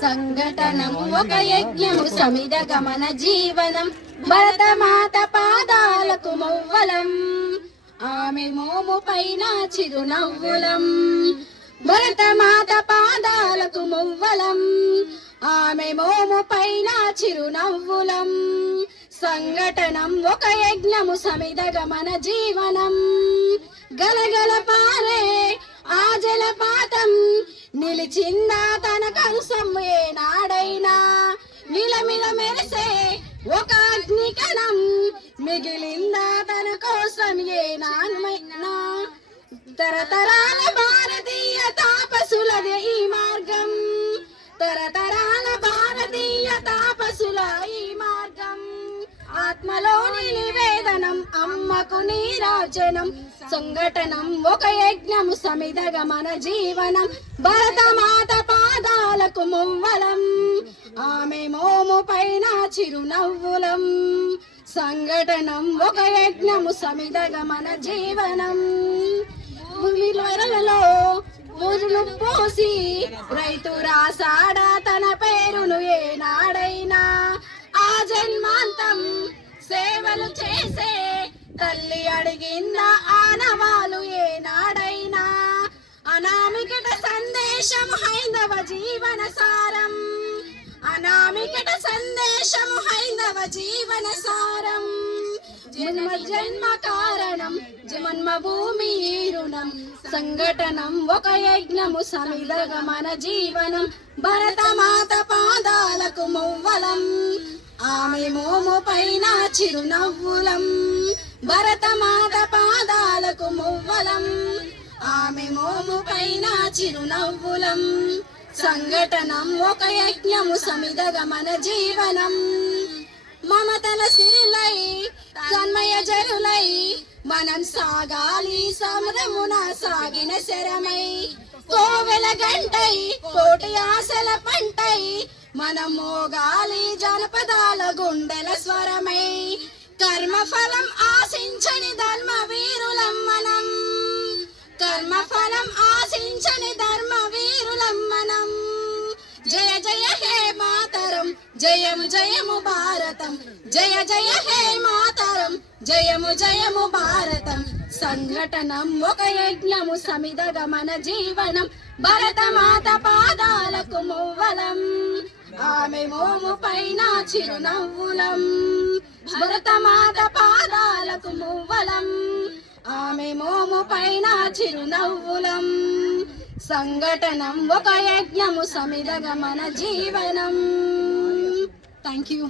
సంఘటనం ఒక యజ్ఞము సమిద గమన జీవనం భరతమాత పాదాలకు మౌవలం ఆమె మోము పైన చిరునవ్వులం భరతమాత పాదాలకు మౌవలం ఆమె మోము పైన చిరునవ్వులం సంఘటనం ఒక యజ్ఞము సమిద గమన జీవనం గలగల పారే ఆ జలపాతం నిలిచిందా తన కంసం ఏనాడైనా మిలమిల మెరిసే ఒక అగ్నికణం మిగిలిందా తన కోసం ఏనాడైనా తరతరాల భారతీయ తాపసులదే ఈ మార్గం తరతరాల భారతీయ తాపసుల ఈ మార్గం ఆత్మలోని నివేదనం అమ్మకు నీరాజనం సంఘటనం ఒక యజ్ఞము సమిద గమన జీవనం భరతమాత పాదాలకు మౌవలం ఆమె మోము పైన చిరునవ్వులం సంఘటనం ఒక యజ్ఞము సమిద గమన జీవనం భూమిలో ఊరును పోసి రైతు రాసాడా తన పేరును ఏనాడైనా ఆ జన్మాంతం సేవలు చేసే తల్లి అడిగింద ఆనవాలు ఏనాడైనా అనామికట సందేశం హైందవ జీవన సారం అనామికట సందేశం హైందవ జీవన సారం జన్మ జన్మ కారణం జన్మ భూమి రుణం సంఘటనం ఒక యజ్ఞము సమిద గమన జీవనం భరతమాత పాదాలకు మౌవలం ఆమె మోము పైన చిరునవ్వులం భరతమాత పాదాలకు మౌవలం ఆమె మోము పైన చిరునవ్వులం సంఘటనం ఒక యజ్ఞము సమిద గమన జీవనం మమతల సిరులై తన్మయ జరులై మనం సాగాలి సమరమున సాగిన శరమై కోవెల గంటై కోటి ఆశల పంటై మనం మోగాలి జనపదాల గుండెల స్వరమై కర్మఫలం ఆశించని ధర్మ వీరులం మనం కర్మఫలం ఆశించని ధర్మ వీరులం మనం జయ జయ హే మాతరం జయము జయము భారతం జయ జయ హే మాతరం జయము జయము భారతం సంఘటనం ఒక యజ్ఞము సమిద గమన జీవనం భరతమాత పాదాలకు మౌవలం ఆమె మోము పైన చిరునవ్వులం భరతమాత పాదాలకు మౌవలం ఆమె మోము పైన చిరునవ్వులం సంఘటనం ఒక యజ్ఞము సమిద గమన జీవనం థ్యాంక్ యూ